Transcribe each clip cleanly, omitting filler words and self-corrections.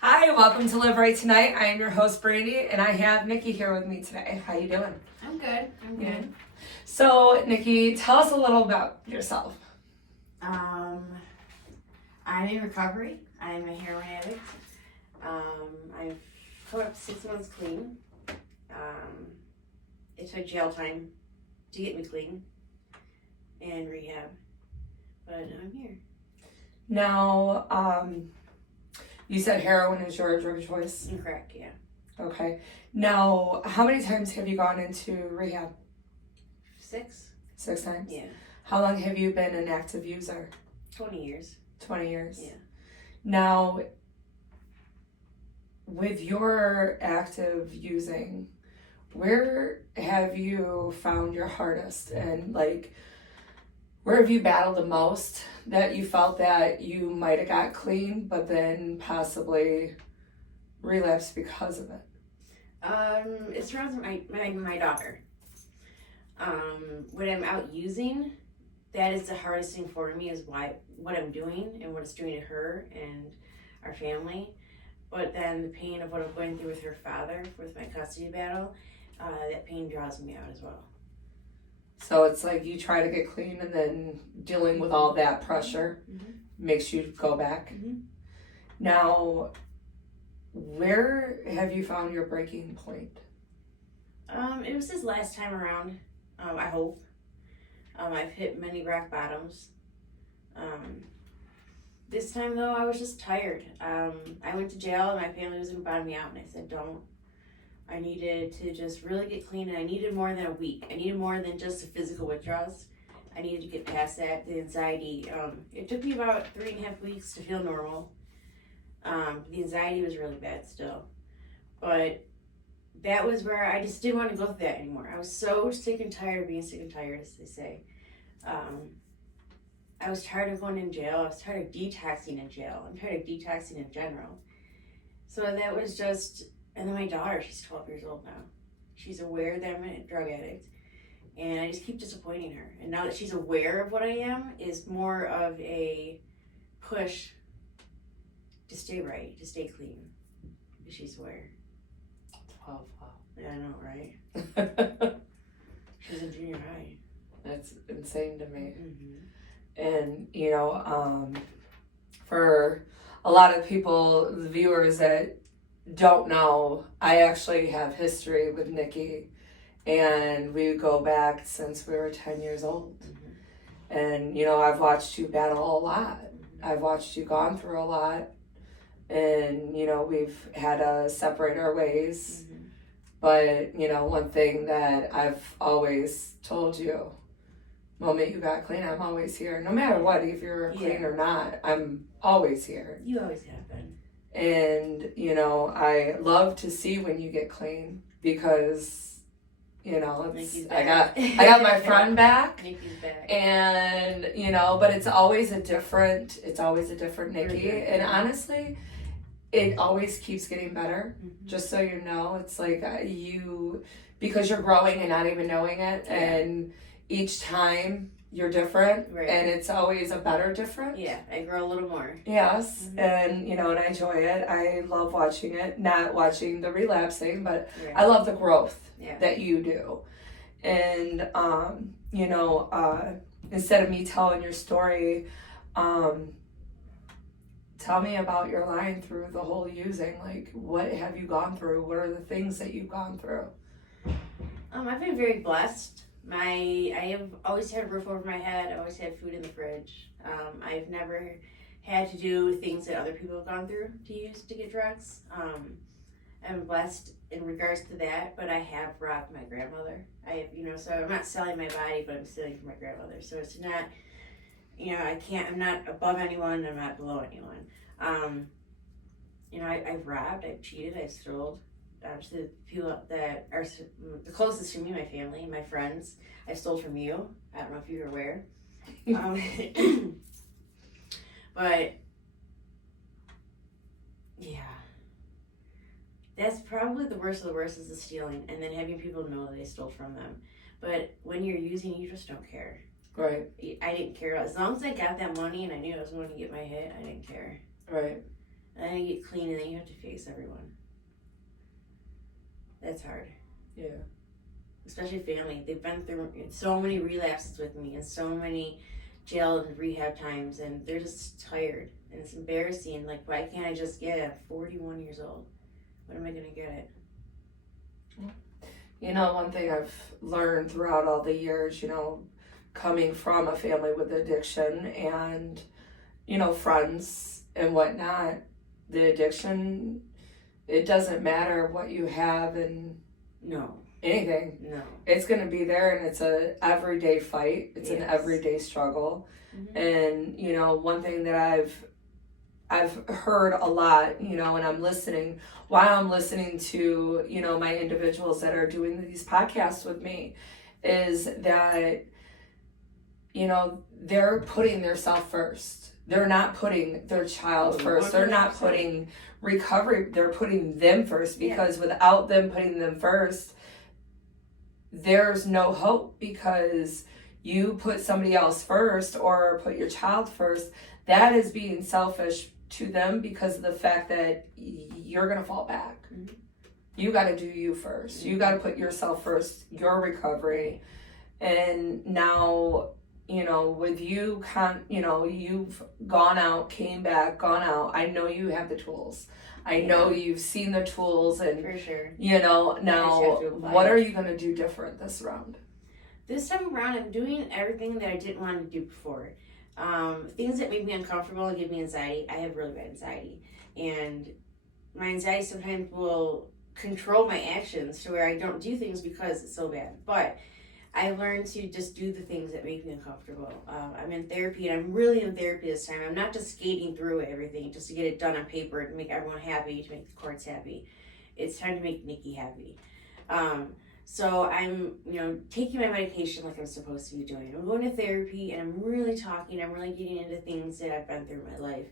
Hi, welcome to Live Right Tonight. I am your host, Brandi, and I have Nikki here with me today. How you doing? I'm good. So, Nikki, tell us a little about yourself. I'm in recovery. I'm a heroin addict. I've put up 6 months clean. It took jail time to get me clean and rehab, but I'm here. Now, you said heroin is your drug of choice? Correct, yeah. Okay. Now, how many times have you gone into rehab? 6. 6 times? Yeah. How long have you been an active user? 20 years. 20 years? Yeah. Now, with your active using, where have you found your hardest, and where have you battled the most that you felt that you might have got clean but then possibly relapsed because of it? It surrounds my daughter. When I'm out using, that is the hardest thing for me, is what I'm doing and what it's doing to her and our family. But then the pain of what I'm going through with her father, with my custody battle, that pain draws me out as well. So it's like you try to get clean, and then dealing with all that pressure makes you go back. Now, where have you found your breaking point? It was this last time around, I hope. I've hit many rock bottoms. This time, though, I was just tired. I went to jail, and my family was going to bottom me out, and I said, don't. I needed to just really get clean, and I needed more than a week. I needed more than just the physical withdrawals. I needed to get past that, the anxiety. It took me about 3.5 weeks to feel normal. The anxiety was really bad still. But that was where I just didn't want to go through that anymore. I was so sick and tired of being sick and tired, as they say. I was tired of going in jail. I was tired of detoxing in jail. I'm tired of detoxing in general. So that was just... And then my daughter, she's 12 years old now. She's aware that I'm a drug addict. And I just keep disappointing her. And now that she's aware of what I am, is more of a push to stay right, to stay clean. Because she's aware. 12, wow. Yeah, I know, right? She's in junior high. That's insane to me. Mm-hmm. And, for a lot of people, the viewers that don't know, I actually have history with Nikki, and we go back since we were 10 years old. And I've watched you battle a lot. I've watched you gone through a lot, and we've had to separate our ways. But one thing that I've always told you, the moment you got clean, I'm always here. No matter what, if you're clean or not, I'm always here. You always have been. And, I love to see when you get clean, because, I got my friend back. Nikki's back. And, but it's always a different Nikki. And honestly, it always keeps getting better. Just so you know, it's like because you're growing and not even knowing it. And each time you're different, and it's always a better different. Yeah, I grow a little more. Yes, and and I enjoy it. I love watching it, not watching the relapsing, but I love the growth that you do. And instead of me telling your story, tell me about your line through the whole using. Like, what have you gone through? What are the things that you've gone through? I've been very blessed. I have always had a roof over my head. I always had food in the fridge. I've never had to do things that other people have gone through to use to get drugs. I'm blessed in regards to that, but I have robbed my grandmother. So I'm not selling my body, but I'm stealing from my grandmother. So it's not, I'm not above anyone, I'm not below anyone. I've robbed, I've cheated, I've stole. To the people that are the closest to me, my family, my friends, I stole from you. I don't know if you're aware. But, yeah. That's probably the worst of the worst, is the stealing, and then having people know that I stole from them. But when you're using, you just don't care. Right. I didn't care. As long as I got that money and I knew I was going to get my hit, I didn't care. Right. And then you get clean, and then you have to face everyone. That's hard. Yeah. Especially family. They've been through so many relapses with me and so many jail and rehab times, and they're just tired. And it's embarrassing. Like, why can't I just get it? I'm 41 years old. When am I going to get it? You know, one thing I've learned throughout all the years, you know, coming from a family with addiction and, you know, friends and whatnot, the addiction, it doesn't matter what you have and No. anything. No. It's going to be there, and it's a everyday fight. It's an everyday struggle. Mm-hmm. And, you know, one thing that I've heard a lot, you know, and I'm listening, while I'm listening to, you know, my individuals that are doing these podcasts with me, is that, you know, they're putting their self first. They're not putting their child first. They're not putting recovery. They're putting them first, because without them putting them first, there's no hope, because you put somebody else first or put your child first. That is being selfish to them, because of the fact that you're going to fall back. Mm-hmm. You got to do you first. Mm-hmm. You got to put yourself first, your recovery. And now, you know, with you, you know, you've gone out, came back, gone out. I know you have the tools. I know you've seen the tools, and for sure. You know, now what are you going to do different this round? This time around, I'm doing everything that I didn't want to do before. Things that make me uncomfortable and give me anxiety. I have really bad anxiety, and my anxiety sometimes will control my actions to where I don't do things because it's so bad. But I learned to just do the things that make me uncomfortable. I'm in therapy, and I'm really in therapy this time. I'm not just skating through everything just to get it done on paper to make everyone happy, to make the courts happy. It's time to make Nikki happy. So I'm, you know, taking my medication like I'm supposed to be doing. I'm going to therapy, and I'm really talking. I'm really getting into things that I've been through in my life.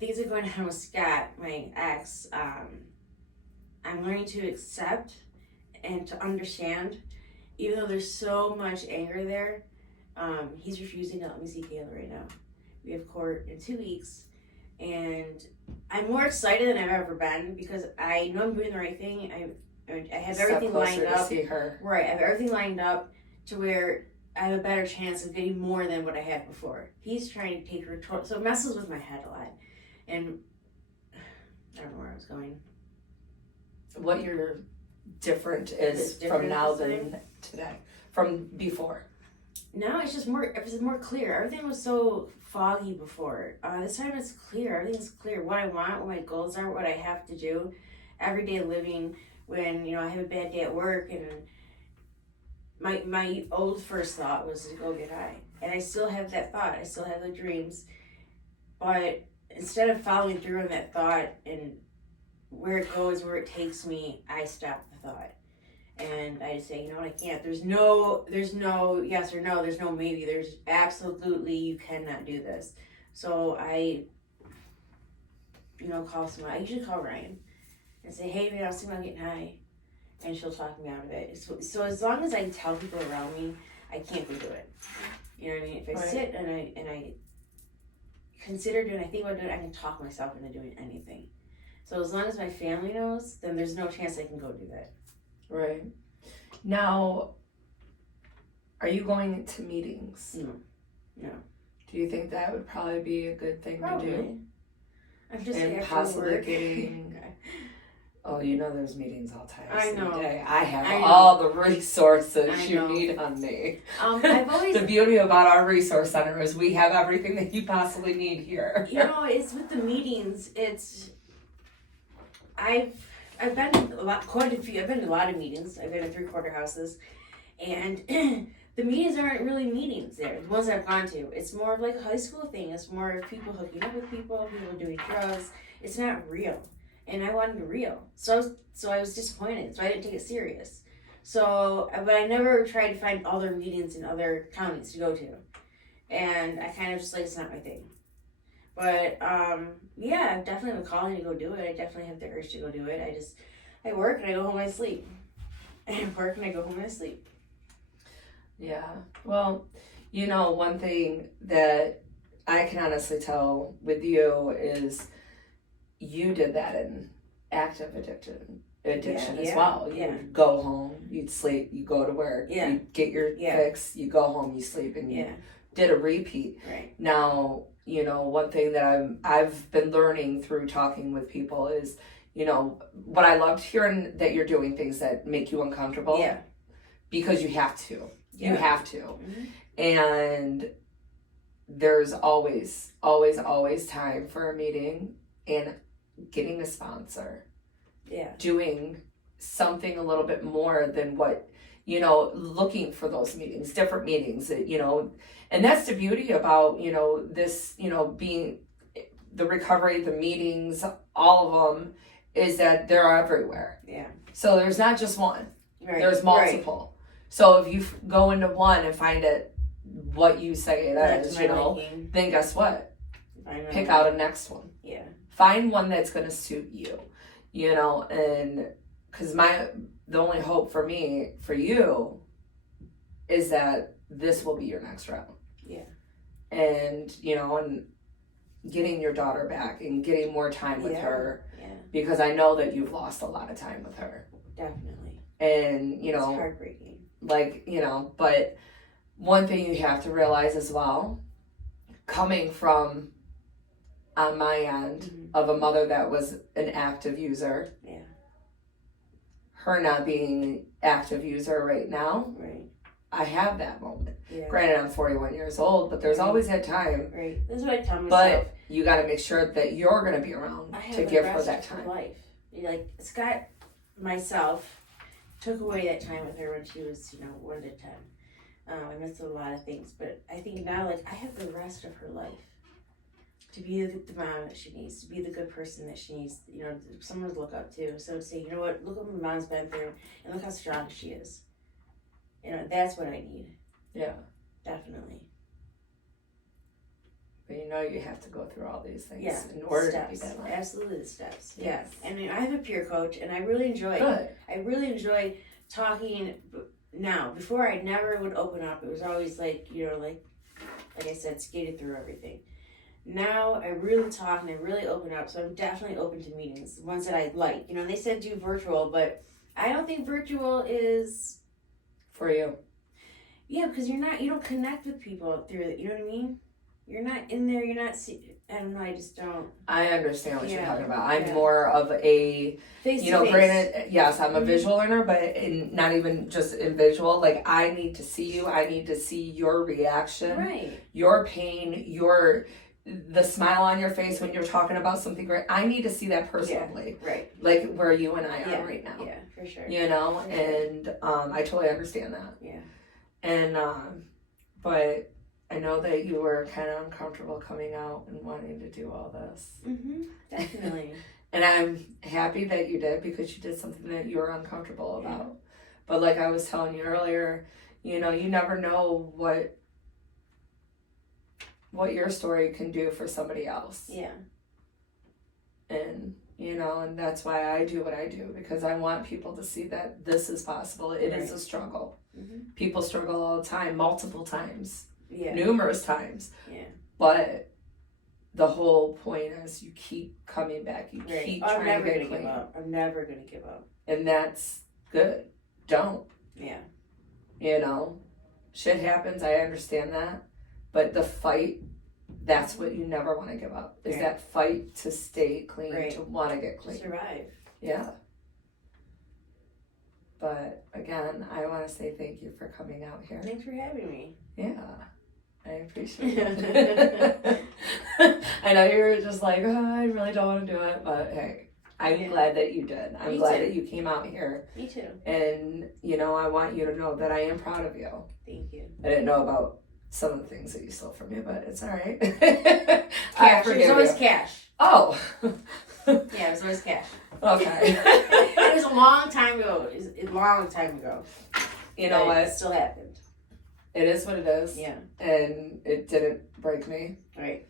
Things are going on with Scott, my ex. I'm learning to accept and to understand, even though there's so much anger there. He's refusing to let me see Kayla right now. We have court in 2 weeks, and I'm more excited than I've ever been, because I know I'm doing the right thing. I have everything lined up. To see her. Right, I have everything lined up to where I have a better chance of getting more than what I had before. He's trying to take her, so it messes with my head a lot. And I don't know where I was going. What you're different is from now than today, from before. No, it's just more clear. Everything was so foggy before. This time it's clear. Everything's clear. What I want, what my goals are, what I have to do. Everyday living. When, you know, I have a bad day at work, and my old first thought was to go get high. And I still have that thought. I still have the dreams. But instead of following through on that thought and where it goes, where it takes me, I stop the thought. And I just say, you know what, I can't. There's no yes or no. There's no maybe. There's absolutely, you cannot do this. So I, you know, call someone. I usually call Ryan and say, hey, man, I was thinking about getting high. And she'll talk me out of it. So as long as I tell people around me, I can't go do it. You know what I mean? If I sit and I consider doing, I think about doing it, I can talk myself into doing anything. So as long as my family knows, then there's no chance I can go do that. Right. Now, are you going to meetings? No. Do you think that would probably be a good thing to do? I'm just and possibly getting. Oh, you know, there's meetings all times of the day. I have all the resources you need on me. I've always the beauty about our resource center is we have everything that you possibly need here. You know, it's with the meetings. I've been to I've been to a lot of meetings. I've been to 3/4 houses, and the meetings aren't really meetings there. The ones I've gone to, it's more of like a high school thing. It's more of people hooking up with people doing drugs. It's not real, and I wanted the real. So I was disappointed. So I didn't take it serious. But I never tried to find other meetings in other counties to go to, and I kind of just like, it's not my thing. But yeah, I definitely have a calling to go do it. I definitely have the urge to go do it. I work and I go home and I sleep. I work and I go home and I sleep. Yeah. Well, you know, one thing that I can honestly tell with you is you did that in active addiction as well. You'd go home, you'd sleep, you go to work, you get your fix, you go home, you sleep, and you did a repeat. Right. Now, you know, one thing that I've been learning through talking with people is, you know, what I loved hearing that you're doing things that make you uncomfortable. Yeah. Because you have to. Yeah. You have to. Mm-hmm. And there's always time for a meeting and getting a sponsor. Yeah. Doing something a little bit more than what, you know, looking for those meetings, different meetings, that, you know, and that's the beauty about, you know, this, you know, being the recovery, the meetings, all of them, is that they're everywhere. Yeah. So there's not just one. Right. There's multiple. Right. So if you go into one and find it what you say it is, you know, then guess what? Pick out a next one. Yeah. Find one that's going to suit you, you know, and because the only hope for me, for you, is that this will be your next round. Yeah. And, you know, and getting your daughter back and getting more time with her. Yeah. Because I know that you've lost a lot of time with her. Definitely. And, you know. It's heartbreaking. Like, you know, but one thing you have to realize as well, coming from on my end of a mother that was an active user. Yeah. Her not being an active user right now. Right. I have that moment. Yeah. Granted, I'm 41 years old, but there's always that time. Right. This is what I tell myself. But you got to make sure that you're going to be around to give her that time. Life. Like, Scott, myself, took away that time with her when she was, you know, 1 to 10. I missed a lot of things, but I think now, like, I have the rest of her life to be the mom that she needs, to be the good person that she needs, you know, someone to look up to. So to say, you know what, look what my mom's been through, and look how strong she is. You know, that's what I need. Yeah. Definitely. But you know you have to go through all these things in order to be that mom. Absolutely, the steps. Yes. And I have a peer coach, and I really enjoy it. I really enjoy talking now. Before, I never would open up. It was always like, you know, like I said, skated through everything. Now I really talk and I really open up, so I'm definitely open to meetings, the ones that I like. You know, they said do virtual, but I don't think virtual is for you. Yeah, because you don't connect with people through it. You know what I mean? You're not in there. You're not. I don't know. I just don't. I understand what you're talking about. I'm more of a, you know, granted, yes, I'm a visual learner, but not even just in visual. Like, I need to see you. I need to see your reaction, right? Your pain, the smile on your face when you're talking about something great. I need to see that personally, right? Like where you and I are right now. Yeah, for sure. You know, and I totally understand that. Yeah. And but I know that you were kind of uncomfortable coming out and wanting to do all this. Mm-hmm. Definitely. And I'm happy that you did, because you did something that you were uncomfortable about. But like I was telling you earlier, you know, you never know what your story can do for somebody else. Yeah. And, you know, and that's why I do what I do, because I want people to see that this is possible. It is a struggle. Mm-hmm. People struggle all the time, multiple times. Yeah. Numerous times. Yeah. But the whole point is you keep coming back. You keep trying to get clean. I'm never going to give up. And that's good. Don't. Yeah. You know, shit happens. I understand that. But the fight, that's what you never want to give up. Is that fight to stay clean, to want to get clean. To survive. Yeah. But again, I want to say thank you for coming out here. Thanks for having me. Yeah. I appreciate it. I know you were just like, oh, I really don't want to do it, but hey, I'm glad that you did. I'm glad that you came out here. Me too. And, you know, I want you to know that I am proud of you. Thank you. I didn't know about some of the things that you stole from me, but it's all right. Cash. It was always cash. Oh. Yeah, it was always cash. Okay. It was a long time ago. You know what? It still happened. It is what it is. Yeah. And it didn't break me. Right.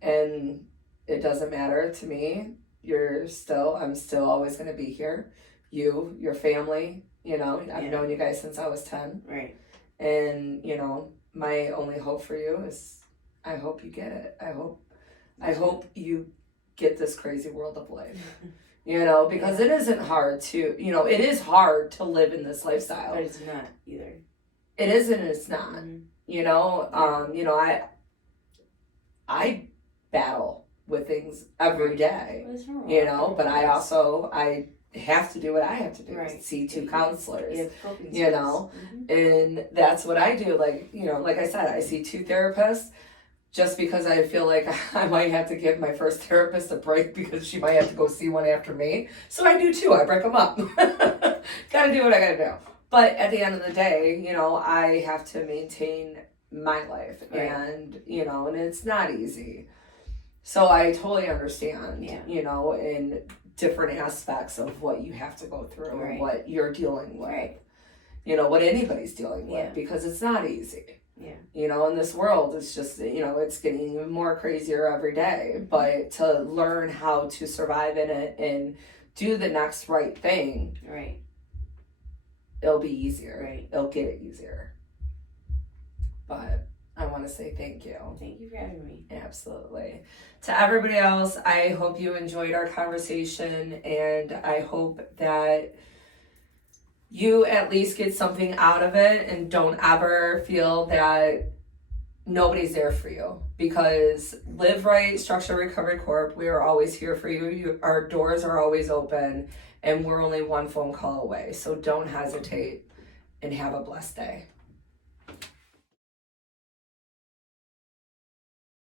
And it doesn't matter to me. I'm still always going to be here. You, your family, you know, I've known you guys since I was 10. Right. And, you know, my only hope for you is I hope you get it. I hope you get this crazy world of life. You know, because it isn't hard to, you know, it is hard to live in this lifestyle. But it's not either. It isn't, it's not. Mm-hmm. You know, I battle with things every day. You know, but I have to do what I have to do. Right. See two counselors. You know, and that's what I do. Like, you know, like I said, I see two therapists just because I feel like I might have to give my first therapist a break because she might have to go see one after me. So I do too. I break them up. Gotta do what I gotta do. But at the end of the day, you know, I have to maintain my life. Right. And, you know, and it's not easy. So I totally understand, you know, in different aspects of what you have to go through and what you're dealing with. Right. You know, what anybody's dealing with, because it's not easy. Yeah. You know, in this world, it's just, you know, it's getting even more crazier every day. But to learn how to survive in it and do the next right thing, it'll be easier. Right. It'll get it easier. But I want to say thank you. Thank you for having me. Absolutely. To everybody else, I hope you enjoyed our conversation, and I hope that you at least get something out of it and don't ever feel that nobody's there for you, because Live Right Structural Recovery Corp, we are always here for you. Our doors are always open, and we're only one phone call away. So don't hesitate, and have a blessed day.